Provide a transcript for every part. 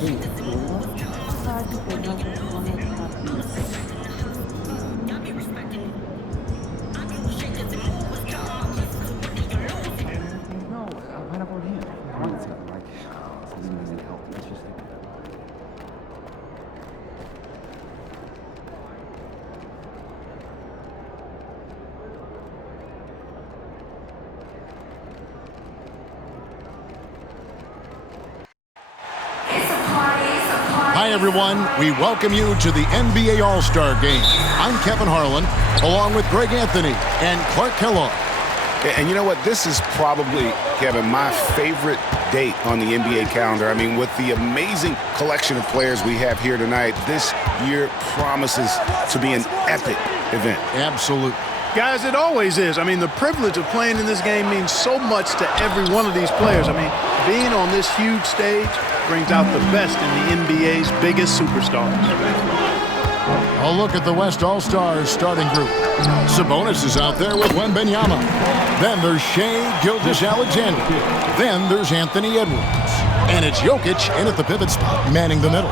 Sadece gözden kullanmayı No, what about him? One second, like, something doesn't help. It's just like, Hi, everyone. We welcome you to the NBA All-Star Game. I'm Kevin Harlan, along with Greg Anthony and Clark Kellogg. And you know what? This is probably, Kevin, my favorite date on the NBA calendar. I mean, with the amazing collection of players we have here tonight, this year promises to be an epic event. Absolutely. Guys, it always is. I mean, the privilege of playing in this game means so much to every one of these players. I mean, being on this huge stage brings out the best in the NBA's biggest superstars. A look at the West All-Stars starting group. Sabonis is out there with Wembanyama. Then there's Shai Gilgeous-Alexander. Then there's Anthony Edwards. And it's Jokic in at the pivot spot, manning the middle.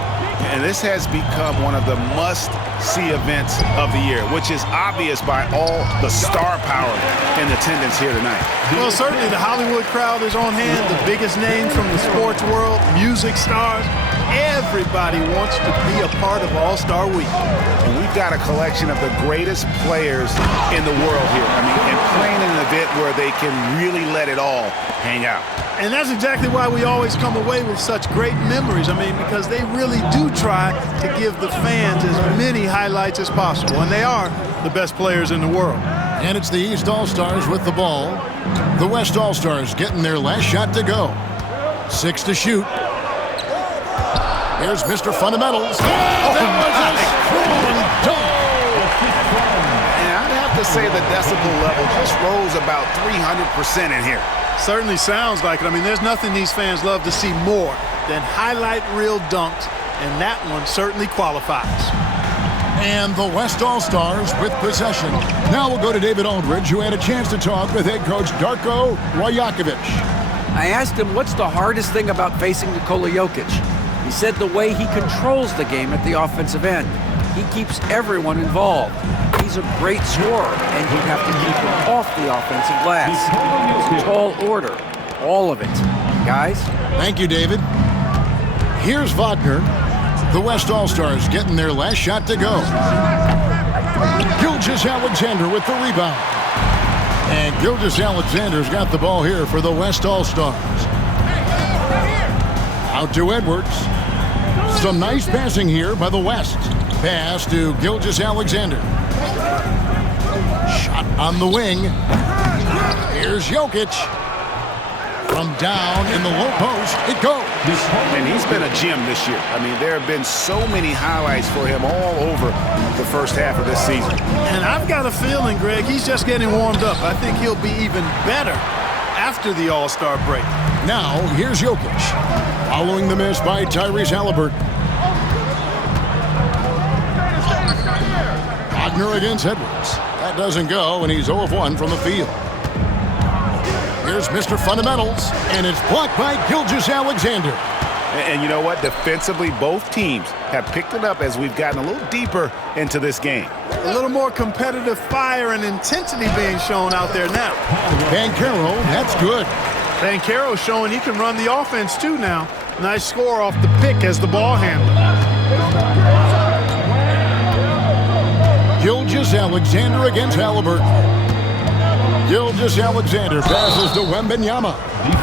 And this has become one of the must-see events of the year, which is obvious by all the star power in attendance here tonight. Well, certainly the Hollywood crowd is on hand, the biggest names from the sports world, music stars. Everybody wants to be a part of All-Star Week. And we've got a collection of the greatest players in the world here. I mean, and playing in an event where they can really let it all hang out. And that's exactly why we always come away with such great memories. I mean, because they really do try to give the fans as many highlights as possible. And they are the best players in the world. And it's the East All-Stars with the ball. The West All-Stars getting their last shot to go. 6 to shoot. Here's Mr. Fundamentals. That was a strong dunk. And I'd have to say the decibel level just rose about 300% in here. Certainly sounds like it. I mean, there's nothing these fans love to see more than highlight reel dunks, and that one certainly qualifies. And the West All-Stars with possession. Now we'll go to David Aldridge, who had a chance to talk with head coach Darko Rajakovic. I asked him what's the hardest thing about facing Nikola Jokic. He said the way he controls the game at the offensive end. He keeps everyone involved. He's a great scorer, and you have to keep him off the offensive glass. It's a tall order, all of it. Guys? Thank you, David. Here's Wagner. The West All-Stars getting their last shot to go. Gilgeous-Alexander with the rebound. And Gilgeous-Alexander's got the ball here for the West All-Stars. Out to Edwards. Some nice passing here by the West. Pass to Gilgeous-Alexander. Shot on the wing. Here's Jokic. From down in the low post, it goes. And he's been a gem this year. I mean, there have been so many highlights for him all over the first half of this season. And I've got a feeling, Greg, he's just getting warmed up. I think he'll be even better after the All-Star break. Now, here's Jokic. Following the miss by Tyrese Haliburton. Wagner against Edwards. That doesn't go, and he's 0 of 1 from the field. Here's Mr. Fundamentals, and it's blocked by Gilgeous-Alexander. And you know what? Defensively, both teams have picked it up as we've gotten a little deeper into this game. A little more competitive fire and intensity being shown out there now. Banchero, that's good. Banchero showing he can run the offense too now. Nice score off the pick as the ball handler. Gilgeous-Alexander against Haliburton. Gilgeous-Alexander passes to Wembanyama.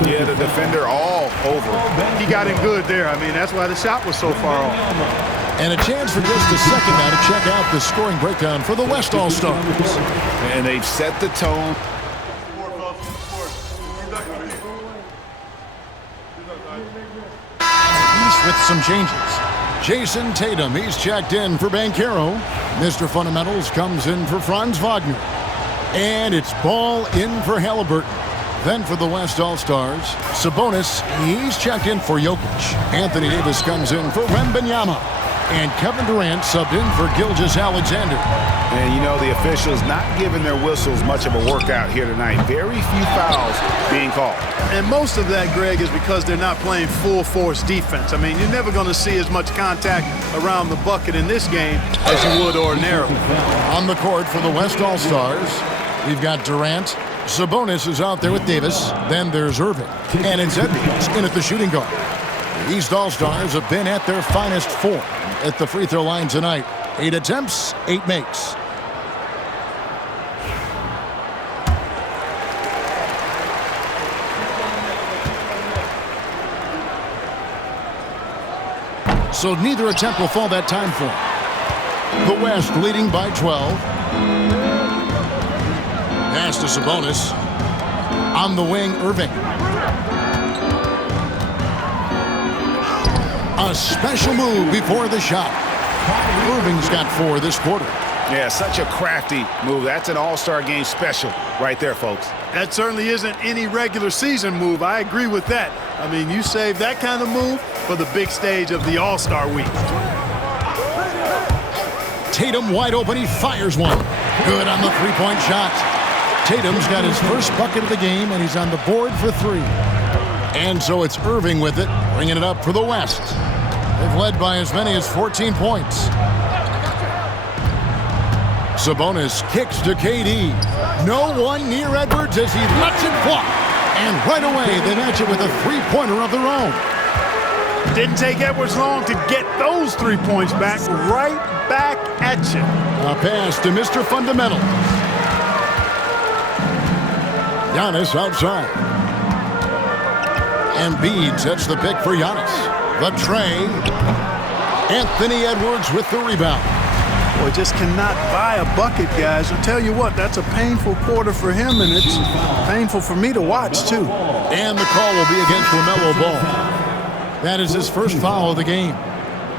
Yeah, the defender all over. He got in good there. I mean, that's why the shot was so far off. And a chance for just a second now to check out the scoring breakdown for the West All-Stars. And they've set the tone. East with some changes. Jason Tatum, he's checked in for Banchero. Mr. Fundamentals comes in for Franz Wagner. And it's ball in for Haliburton. Then for the West All-Stars, Sabonis, he's checked in for Jokic. Anthony Davis comes in for Wembanyama. And Kevin Durant subbed in for Gilgeous-Alexander. And you know, the officials not giving their whistles much of a workout here tonight. Very few fouls being called. And most of that, Greg, is because they're not playing full-force defense. I mean, you're never going to see as much contact around the bucket in this game as you would ordinarily. On the court for the West All-Stars, we've got Durant. Sabonis is out there with Davis. Then there's Irving. And it's Edwards in at the shooting guard. The East All-Stars have been at their finest form at the free throw line tonight. 8 attempts, 8 makes. So neither attempt will fall that time for him. The West leading by 12. Pass to Sabonis. On the wing, Irving. A special move before the shot. Irving's got 4 this quarter. Yeah, such a crafty move. That's an all-star game special right there, folks. That certainly isn't any regular season move. I agree with that. I mean, you save that kind of move for the big stage of the All-Star week. Tatum wide open. He fires one. Good on the three-point shot. Tatum's got his first bucket of the game, and he's on the board for 3. And so it's Irving with it, bringing it up for the West. They've led by as many as 14 points. Sabonis kicks to KD. No one near Edwards as he lets it fly. And right away, they match it with a three-pointer of their own. Didn't take Edwards long to get those 3 points back. Right back at you. A pass to Mr. Fundamental. Giannis outside. Embiid sets the pick for Giannis. The tray. Anthony Edwards with the rebound. Boy, just cannot buy a bucket, guys. I'll tell you what, that's a painful quarter for him, and it's painful for me to watch, too. And the call will be against LaMelo Ball. That is his first foul of the game.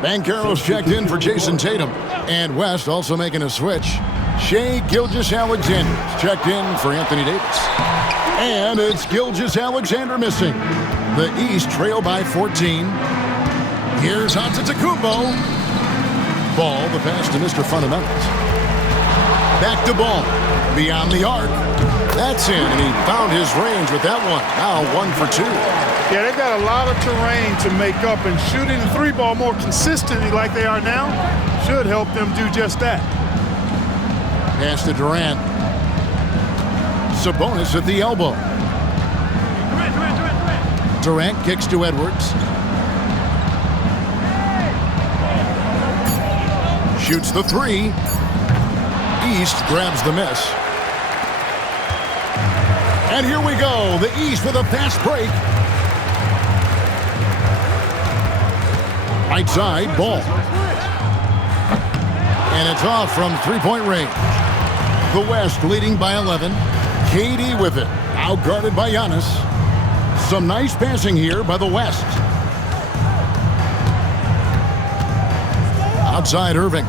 Banchero's checked in for Jason Tatum. And West also making a switch. Shai Gilgeous-Alexander checked in for Anthony Davis. And it's Gilgeous-Alexander missing. The East trail by 14. Here's Antetokounmpo. Ball, the pass to Mr. Fundamentals. Back to Ball. Beyond the arc. That's in, and he found his range with that one. Now 1 for 2. Yeah, they've got a lot of terrain to make up, and shooting the 3-ball more consistently like they are now should help them do just that. Pass to Durant. Sabonis at the elbow. Durant kicks to Edwards. Shoots the 3. East grabs the miss. And here we go. The East with a fast break. Right side, Ball. And it's off from three-point range. The West leading by 11. KD with it. Outguarded by Giannis. Some nice passing here by the West. Outside Irving.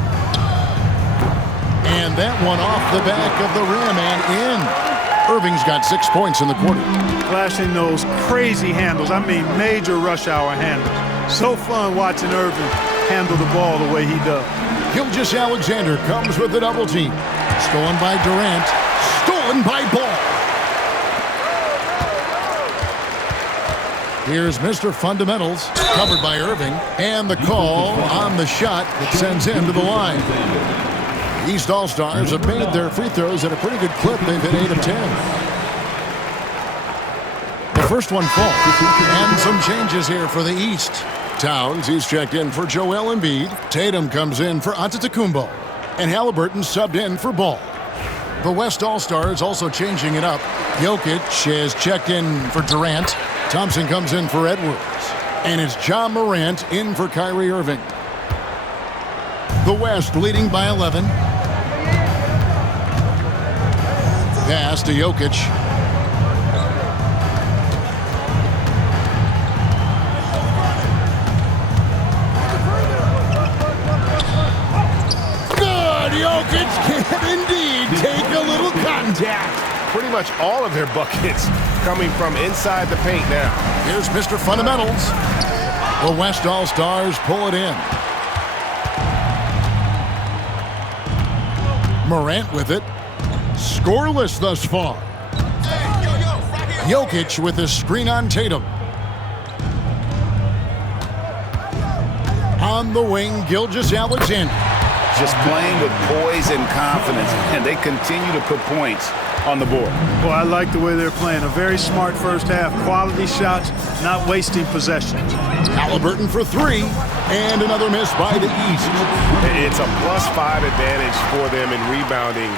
And that one off the back of the rim and in. Irving's got 6 points in the quarter. Flashing those crazy handles. I mean, major rush hour handles. So fun watching Irving handle the ball the way he does. Gilgeous-Alexander comes with the double team. Stolen by Durant. Stolen by Ball. Here's Mr. Fundamentals, covered by Irving, and the call on the shot that sends him to the line. East All-Stars have made their free throws at a pretty good clip. They've hit 8 of 10. The first one falls, and some changes here for the East. Towns, he's checked in for Joel Embiid. Tatum comes in for Antetokounmpo, and Halliburton subbed in for Ball. The West All-Stars also changing it up. Jokic is checked in for Durant. Thompson comes in for Edwards. And it's John Morant in for Kyrie Irving. The West leading by 11. Pass to Jokic. Good! Jokic can indeed take a little contact. Pretty much all of their buckets coming from inside the paint now. Here's Mr. Fundamentals. The West All-Stars pull it in. Morant with it. Scoreless thus far. Jokic with a screen on Tatum. On the wing, Gilgeous-Alexander. Just playing with poise and confidence, and they continue to put points on the board. Well, I like the way they're playing. A very smart first half. Quality shots, not wasting possessions. Halliburton for three, and another miss by the East. It's a +5 advantage for them in rebounding.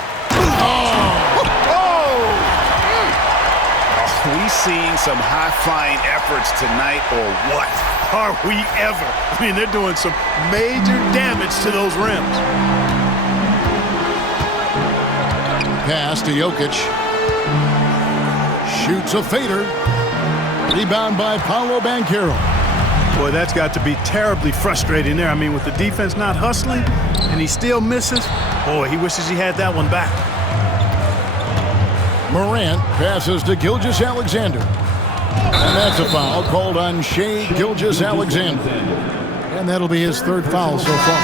Are we seeing some high-flying efforts tonight, or what? Are we ever? I mean, they're doing some major damage to those rims. Pass to Jokic. Shoots a fader. Rebound by Paolo Banchero. Boy, that's got to be terribly frustrating there. I mean, with the defense not hustling and he still misses, boy, he wishes he had that one back. Morant passes to Gilgeous-Alexander. And that's a foul called on Shai Gilgeous-Alexander. And that'll be his third foul so far.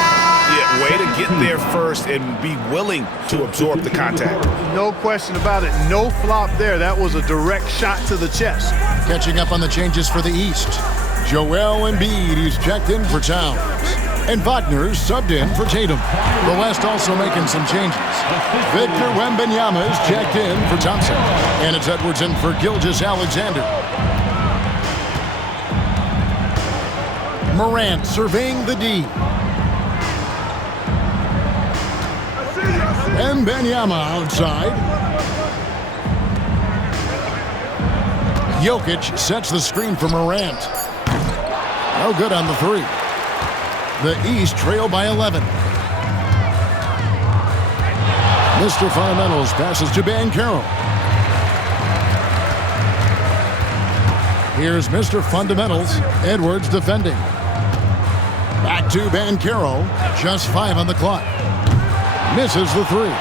Yeah, way to get there first and be willing to absorb the contact. No question about it. No flop there. That was a direct shot to the chest. Catching up on the changes for the East. Joel Embiid, he's checked in for Towns. And Wagner's subbed in for Tatum. The West also making some changes. Victor Wembanyama is checked in for Thompson. And it's Edwards in for Gilgeous-Alexander. Morant surveying the D. Wembanyama outside. Jokic sets the screen for Morant. No good on the three. The East trail by 11. Mr. Fundamentals passes to Banchero. Here's Mr. Fundamentals, Edwards defending. Back to Banchero, just 5 on the clock. Misses the three.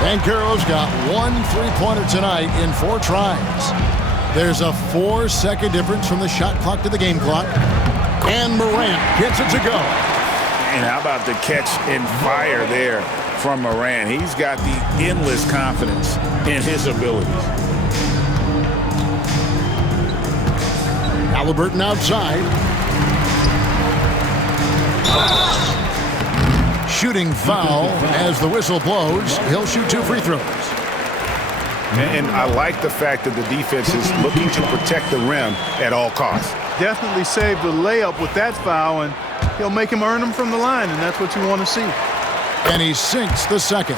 Banchero's got 1 3-pointer tonight in 4 tries. There's a 4-second difference from the shot clock to the game clock. And Morant gets it to go. And how about the catch and fire there from Morant? He's got the endless confidence in his abilities. Halliburton outside. Shooting foul as the whistle blows. He'll shoot 2 free throws. And I like the fact that the defense is looking to protect the rim at all costs. Definitely saved the layup with that foul, and he'll make him earn them from the line, and that's what you want to see. And he sinks the second.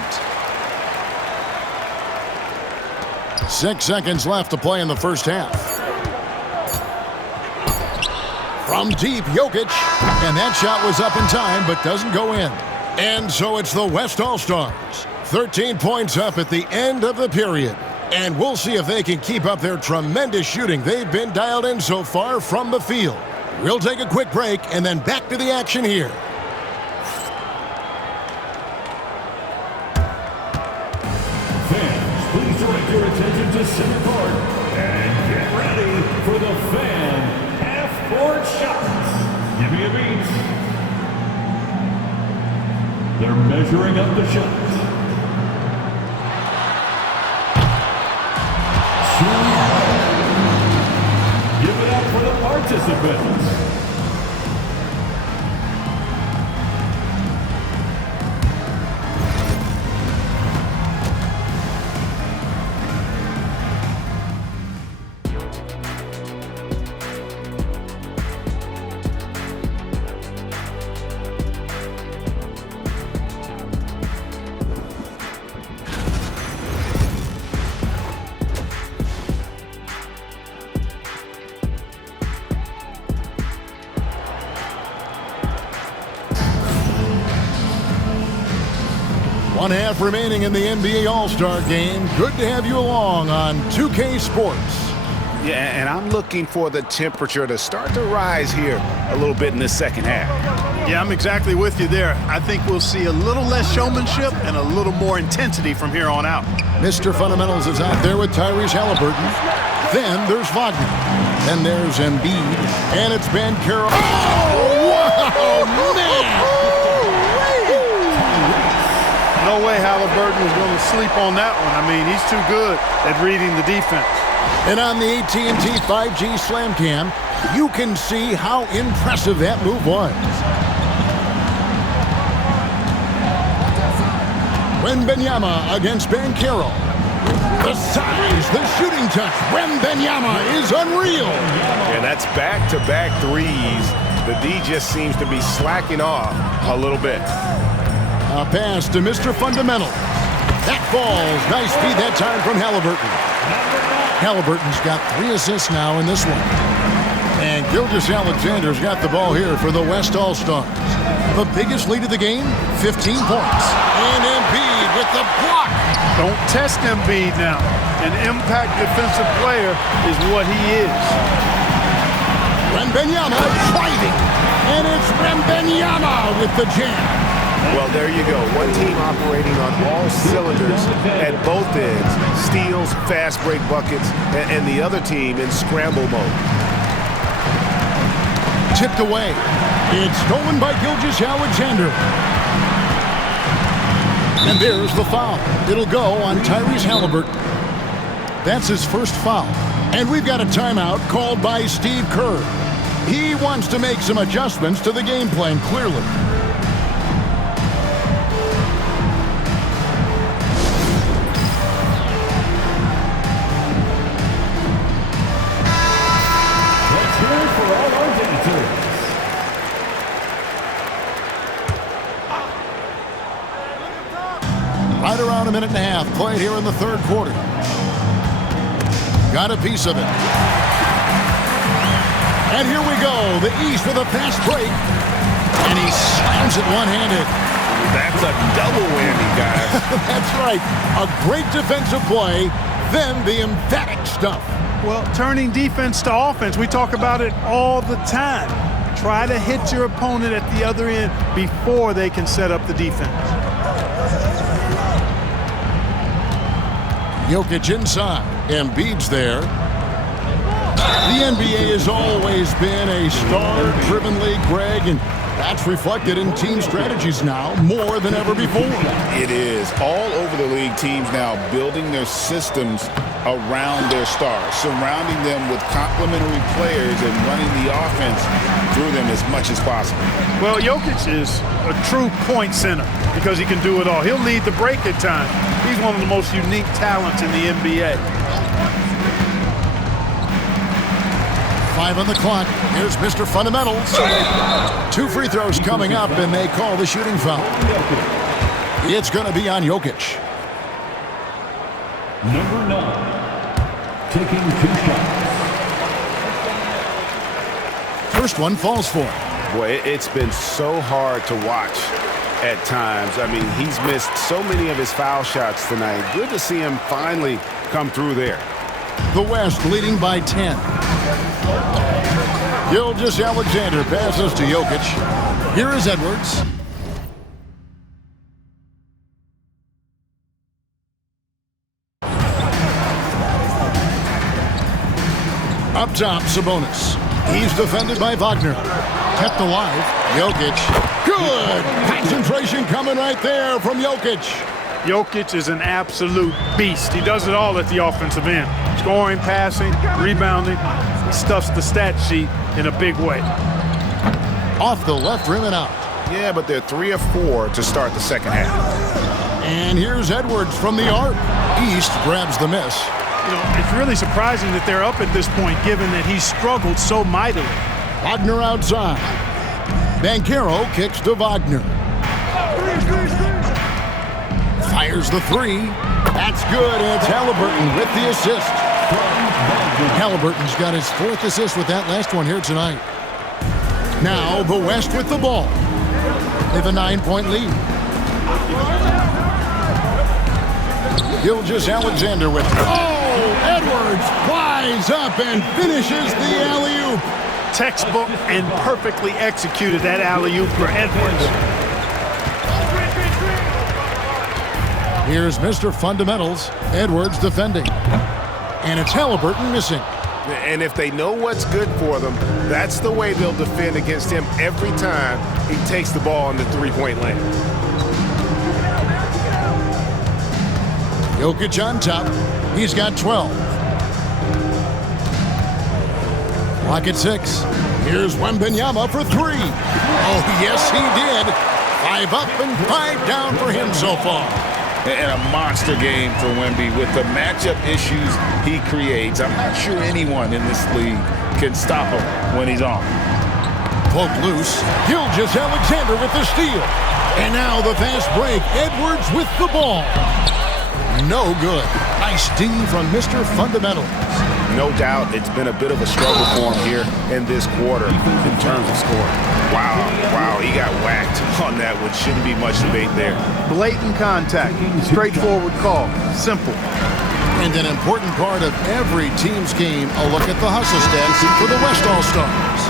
6 seconds left to play in the first half. From deep, Jokic. And that shot was up in time, but doesn't go in. And so it's the West All-Stars. 13 points up at the end of the period. And we'll see if they can keep up their tremendous shooting they've been dialed in so far from the field. We'll take a quick break and then back to the action here. Fans, please direct your attention to center court and get ready for the fan half-court shots. Give me a beat. They're measuring up the shots. Give it up for the participants. One half remaining in the NBA All-Star Game. Good to have you along on 2K Sports. Yeah, and I'm looking for the temperature to start to rise here a little bit in this second half. Yeah, I'm exactly with you there. I think we'll see a little less showmanship and a little more intensity from here on out. Mr. Fundamentals is out there with Tyrese Halliburton. Then there's Wagner. Then there's Embiid. And it's Banchero. Oh, wow, man! No way Halliburton was going to sleep on that one. I mean, he's too good at reading the defense. And on the AT&T 5G Slam Cam, you can see how impressive that move was. Wembanyama against Banchero. The size, the shooting touch. Wembanyama is unreal. And that's back-to-back threes. The D just seems to be slacking off a little bit. A pass to Mr. Fundamental. That falls. Nice feed that time from Halliburton. Halliburton's got 3 assists now in this one. And Gilgeous-Alexander's got the ball here for the West All-Stars. The biggest lead of the game, 15 points. And Embiid with the block. Don't test Embiid now. An impact defensive player is what he is. Wembanyama driving. And it's Wembanyama with the jam. Well, there you go. One team operating on all cylinders at both ends. Steals, fast break buckets, and the other team in scramble mode. Tipped away. It's stolen by Gilgeous-Alexander. And there's the foul. It'll go on Tyrese Halliburton. That's his first foul. And we've got a timeout called by Steve Kerr. He wants to make some adjustments to the game plan, clearly. Right around a minute and a half played here in the third quarter. Got a piece of it. And here we go. The East with a fast break. And he slams it one-handed. That's a double whammy, guys. That's right. A great defensive play, then the emphatic stuff. Well, turning defense to offense, we talk about it all the time. Try to hit your opponent at the other end before they can set up the defense. Jokic inside. Embiid's there. The NBA has always been a star-driven league, Greg, and that's reflected in team strategies now more than ever before. It is. All over the league, teams now building their systems around their stars, surrounding them with complementary players and running the offense through them as much as possible. Well, Jokic is a true point center because he can do it all. He'll lead the break at times. He's one of the most unique talents in the NBA. 5 on the clock. Here's Mr. Fundamentals. 2 free throws coming up, and they call the shooting foul. It's going to be on Jokic. Number 9, taking 2 shots. First one falls for. Boy, it's been so hard to watch at times. I mean, he's missed so many of his foul shots tonight. Good to see him finally come through there. The West leading by 10. Gilgeous-Alexander passes to Jokic. Here is Edwards. Up top, Sabonis. He's defended by Wagner. Kept alive. Jokic. Good! Concentration coming right there from Jokic. Jokic is an absolute beast. He does it all at the offensive end. Scoring, passing, rebounding. He stuffs the stat sheet in a big way. Off the left rim and out. Yeah, but they're 3 of 4 to start the second half. And here's Edwards from the arc. East grabs the miss. You know, it's really surprising that they're up at this point, given that he's struggled so mightily. Wagner outside. Banchero kicks to Wagner. Fires the 3. That's good. It's Halliburton with the assist. Halliburton's got his 4th assist with that last one here tonight. Now the West with the ball. They have a 9-point lead. Gilgeous-Alexander with it. Oh, Edwards flies up and finishes the alley-oop. Textbook and perfectly executed that alley-oop for Edwards. Here's Mr. Fundamentals. Edwards defending. And it's Halliburton missing. And if they know what's good for them, that's the way they'll defend against him every time he takes the ball in the three-point lane. Jokic on top. He's got 12. Clock at 6. Here's Wembanyama for 3. Oh, yes, he did. 5 up and 5 down for him so far. And a monster game for Wemby with the matchup issues he creates. I'm not sure anyone in this league can stop him when he's on. Poke loose. Gilgeous-Alexander with the steal. And now the fast break. Edwards with the ball. No good. Nice D from Mr. Fundamentals. No doubt it's been a bit of a struggle for him here in this quarter in terms of scoring. Wow, he got whacked on that one. Shouldn't be much debate there. Blatant contact. Straightforward call. Simple. And an important part of every team's game, a look at the hustle stats for the West All-Stars.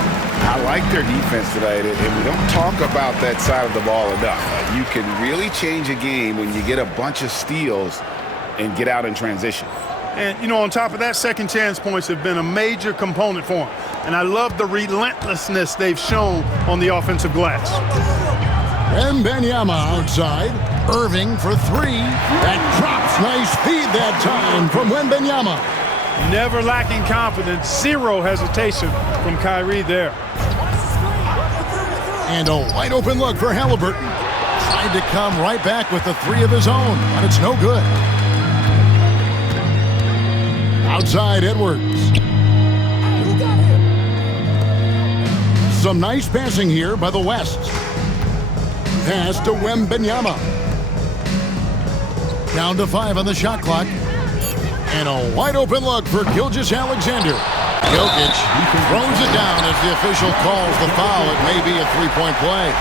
I like their defense tonight, and we don't talk about that side of the ball enough. You can really change a game when you get a bunch of steals and get out in transition. And, you know, on top of that, second chance points have been a major component for them. And I love the relentlessness they've shown on the offensive glass. Wembanyama outside. Irving for 3. That drops. Nice feed that time from Wembanyama. Never lacking confidence. Zero hesitation from Kyrie there. And a wide open look for Halliburton. Tried to come right back with the 3 of his own, but it's no good. Outside Edwards. Some nice passing here by the West. Pass to Wembanyama. Down to 5 on the shot clock. And a wide open look for Gilgeous-Alexander. Jokic throws it down as the official calls the foul. It may be a three-point play.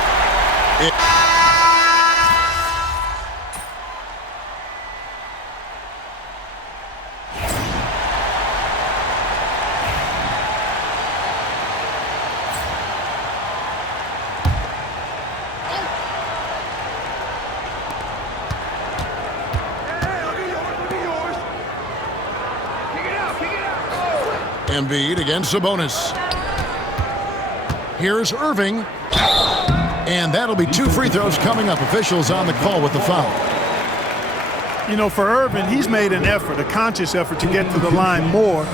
Embiid against Sabonis. Here's Irving. And that'll be 2 free throws coming up. Officials on the call with the foul. You know, for Irving, he's made an effort, a conscious effort to get to the line more,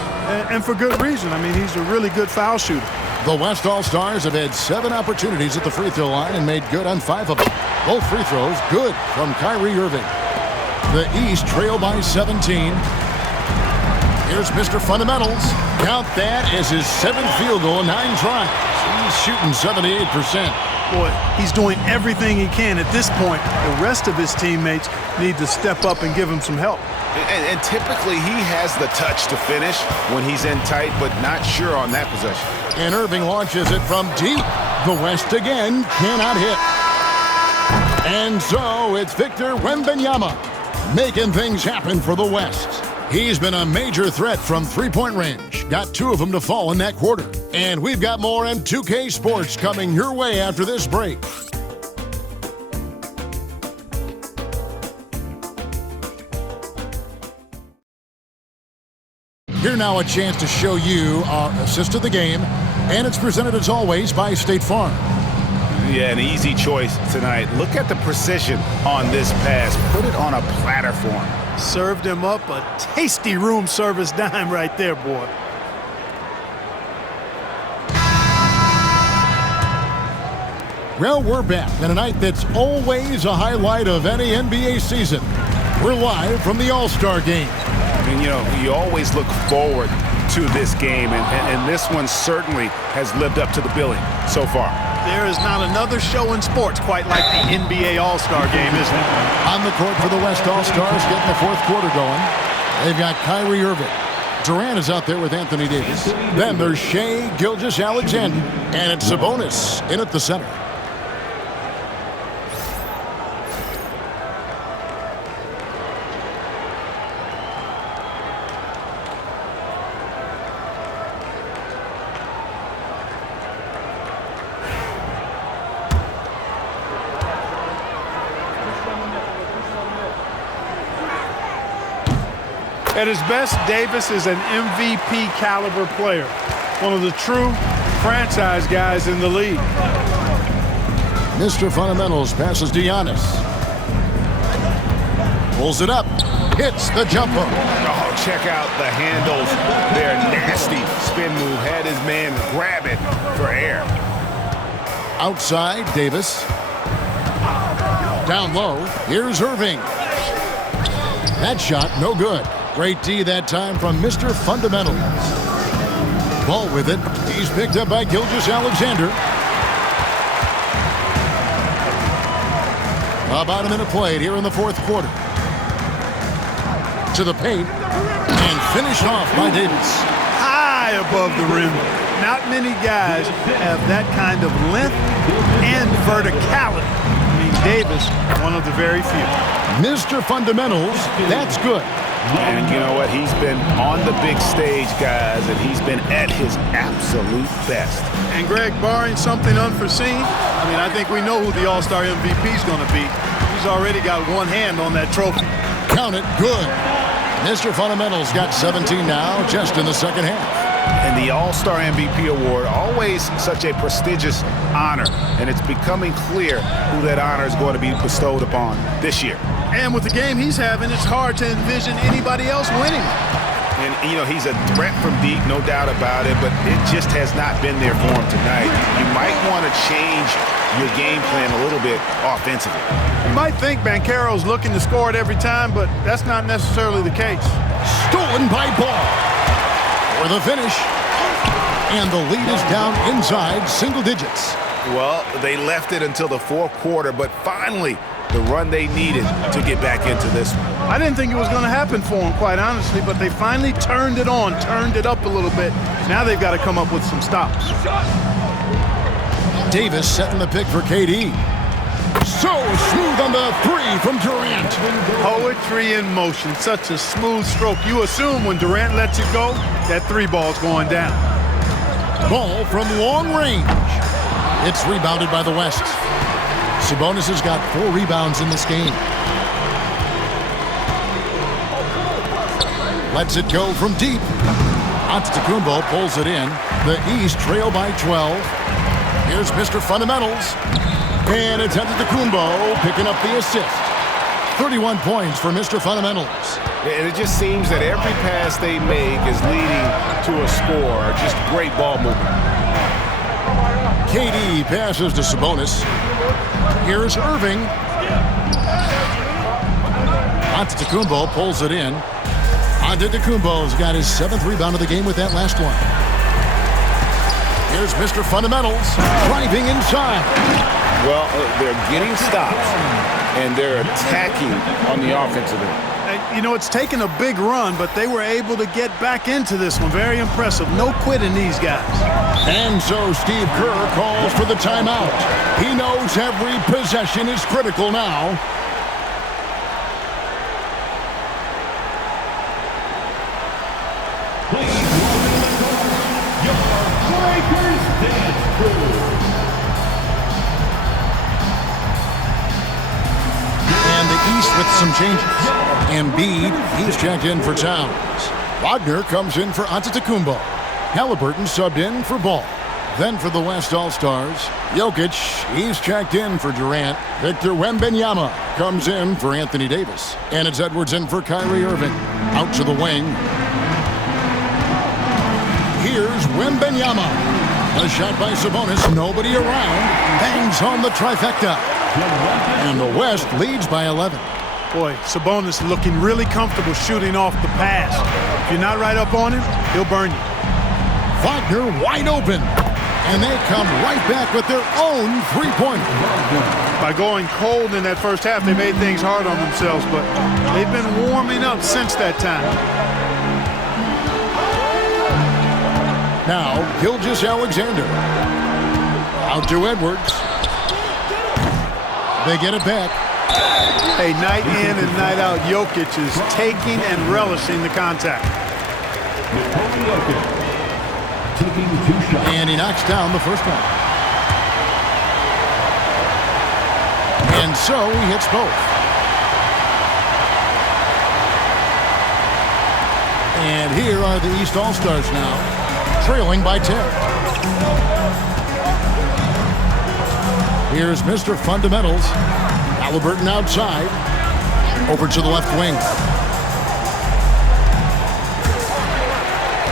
and for good reason. I mean, he's a really good foul shooter. The West All-Stars have had 7 opportunities at the free throw line and made good on 5 of them. Both free throws good from Kyrie Irving. The East trail by 17. Here's Mr. Fundamentals. Count that as his 7th field goal, 9 tries. He's shooting 78%. Boy, he's doing everything he can at this point. The rest of his teammates need to step up and give him some help. And typically he has the touch to finish when he's in tight, but not sure on that possession. And Irving launches it from deep. The West again cannot hit. And so it's Victor Wembanyama making things happen for the West. He's been a major threat from three-point range. Got 2 of them to fall in that quarter. And we've got more M2K Sports coming your way after this break. Here now a chance to show you our assist of the game. And it's presented as always by State Farm. Yeah, an easy choice tonight. Look at the precision on this pass. Put it on a platter for him. Served him up a tasty room service dime right there, boy. Well, we're back on a night that's always a highlight of any NBA season. We're live from the All-Star Game. And, you know, you always look forward to this game, and this one certainly has lived up to the billing so far. There is not another show in sports quite like the NBA All-Star Game, isn't it? On the court for the West All-Stars, getting the 4th quarter going. They've got Kyrie Irving. Durant is out there with Anthony Davis. Then there's Shai Gilgeous-Alexander. And it's Sabonis in at the center. At his best, Davis is an MVP caliber player. One of the true franchise guys in the league. Mr. Fundamentals passes to Giannis. Pulls it up. hits the jumper. Oh, check out the handles. Their nasty spin move had his man grab it for air. Outside, Davis. Down low, here's Irving. That shot, no good. Great D that time from Mr. Fundamentals. Ball with it. He's picked up by Gilgeous-Alexander. About a minute played here in the fourth quarter. To the paint. And finished off by Davis. High above the rim. Not many guys have that kind of length and verticality. I mean, Davis, one of the very few. Mr. Fundamentals, that's good. And you know what? He's been on the big stage, guys, and he's been at his absolute best. And Greg, barring something unforeseen, I mean, I think we know who the All-Star MVP is going to be. He's already got one hand on that trophy. Count it, good. Mr. Fundamentals got 17 now, just in the second half. And the All-Star MVP award, always such a prestigious honor, and it's becoming clear who that honor is going to be bestowed upon this year. And with the game he's having, it's hard to envision anybody else winning. And, you know, he's a threat from deep, no doubt about it, but it just has not been there for him tonight. You might want to change your game plan a little bit offensively. You might think Banchero's looking to score it every time, but that's not necessarily the case. Stolen by Ball. For the finish. And the lead is down inside single digits. Well, they left it until the fourth quarter, but finally the run they needed to get back into this one. I didn't think it was going to happen for them, quite honestly, but they finally turned it on, turned it up a little bit. Now they've got to come up with some stops. Davis setting the pick for KD. So smooth on the three from Durant. Poetry in motion, such a smooth stroke. You assume when Durant lets it go, that three ball's going down. Ball from long range. It's rebounded by the West. Sabonis has got 4 rebounds in this game. Lets it go from deep. Antetokounmpo pulls it in. The East trail by 12. Here's Mr. Fundamentals. And it's Antetokounmpo picking up the assist. 31 points for Mr. Fundamentals. And it just seems that every pass they make is leading to a score. Just great ball movement. KD passes to Sabonis. Here's Irving. Antetokounmpo pulls it in. Antetokounmpo's got his 7th rebound of the game with that last one. Here's Mr. Fundamentals driving inside. Well, they're getting stops, and they're attacking on the offensive end. You know, it's taken a big run, but they were able to get back into this one. Very impressive. No quitting these guys. And so Steve Kerr calls for the timeout. He knows every possession is critical now. And the East with some changes. Embiid, he's checked in for Towns. Wagner comes in for Antetokounmpo. Halliburton subbed in for Ball. Then for the West All-Stars, Jokic, he's checked in for Durant. Victor Wembanyama comes in for Anthony Davis. And it's Edwards in for Kyrie Irving. Out to the wing. Here's Wembanyama. A shot by Sabonis, nobody around. Bangs home the trifecta. And the West leads by 11. Boy, Sabonis looking really comfortable shooting off the pass. If you're not right up on him, he'll burn you. Wagner wide open. And they come right back with their own three-pointer. By going cold in that first half, they made things hard on themselves, but they've been warming up since that time. Now, Gilgeous-Alexander. Out to Edwards. They get it back. Hey, night in and night out, Jokic is taking and relishing the contact. And he knocks down the first one. And so he hits both. And here are the East All-Stars now, trailing by 10. Here's Mr. Fundamentals. Halliburton outside. Over to the left wing.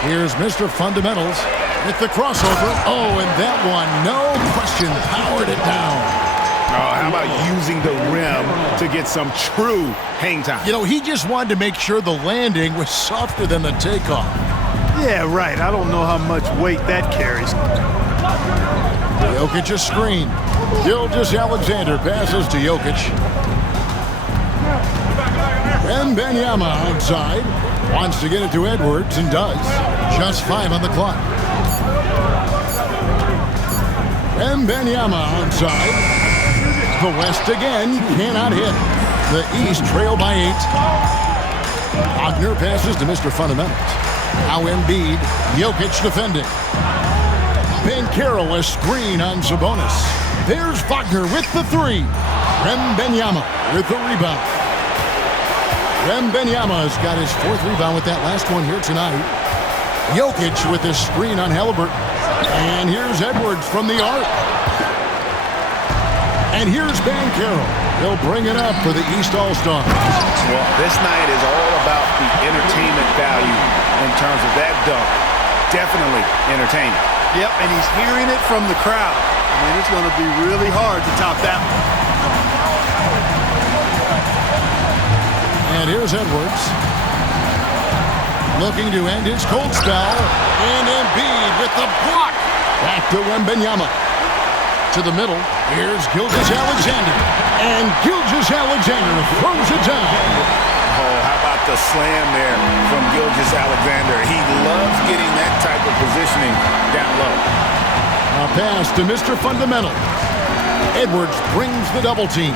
Here's Mr. Fundamentals with the crossover. Oh, and that one, no question, powered it down. Oh, how about using the rim to get some true hang time? You know, he just wanted to make sure the landing was softer than the takeoff. Yeah, right. I don't know how much weight that carries. Jokic a screen. Gilgeous-Alexander passes to Jokic. Wembanyama outside. Wants to get it to Edwards and does. Just 5 on the clock. Wembanyama outside. The West again cannot hit. The East trail by 8. Wagner passes to Mr. Fundamentals. Now Embiid. Jokic defending. Banchero a screen on Sabonis. There's Wagner with the 3. Wembanyama with the rebound. Wembanyama's got his 4th rebound with that last one here tonight. Jokic with a screen on Halliburton. And here's Edwards from the arc. And here's Banchero. He'll bring it up for the East All-Stars. Well, this night is all about the entertainment value in terms of that dunk. Definitely entertaining. Yep, and he's hearing it from the crowd. I mean, it's going to be really hard to top that one. And here's Edwards. Looking to end his cold spell. And Embiid with the block. Back to Wembanyama. To the middle. Here's Gilgeous-Alexander. And Gilgeous-Alexander throws it down. Oh, how about the slam there from Gilgeous-Alexander? He loves getting that type of positioning down low. A pass to Mr. Fundamental. Edwards brings the double team.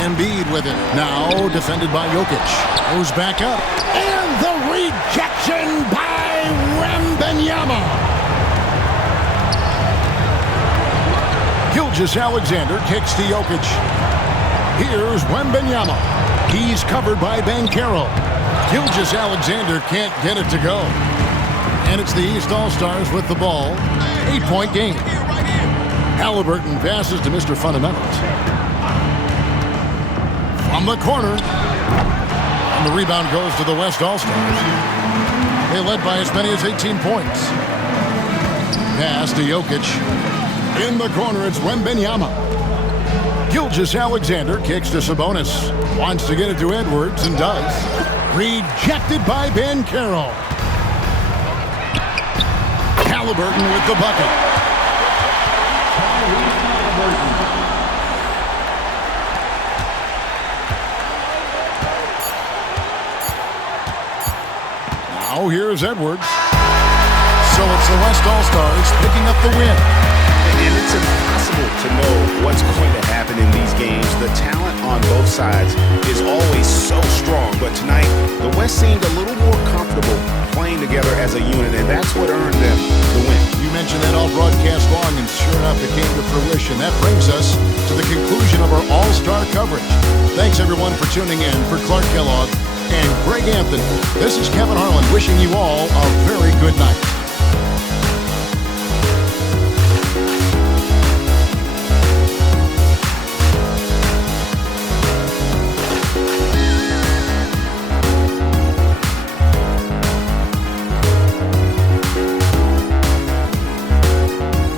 Embiid with it. Now defended by Jokic. Goes back up. And the rejection by Wembanyama. Gilgeous-Alexander kicks to Jokic. Here's Wembanyama. He's covered by Banchero. Gilgeous-Alexander can't get it to go. And it's the East All-Stars with the ball. 8-point game. Halliburton passes to Mr. Fundamentals. From the corner. And the rebound goes to the West All-Stars. They led by as many as 18 points. Pass to Jokic. In the corner, it's Wembanyama. Gilgeous-Alexander kicks to Sabonis. Wants to get it to Edwards and does. Rejected by Banchero. Halliburton with the bucket. Now here's Edwards. So it's the West All-Stars picking up the win. And it's impossible to know what's going to happen in these games. The talent on both sides is always so strong. But tonight, the West seemed a little more comfortable playing together as a unit, and that's what earned them the win. You mentioned that all broadcast long, and sure enough, it came to fruition. That brings us to the conclusion of our All-Star coverage. Thanks, everyone, for tuning in. For Clark Kellogg and Greg Anthony, this is Kevin Harlan wishing you all a very good night.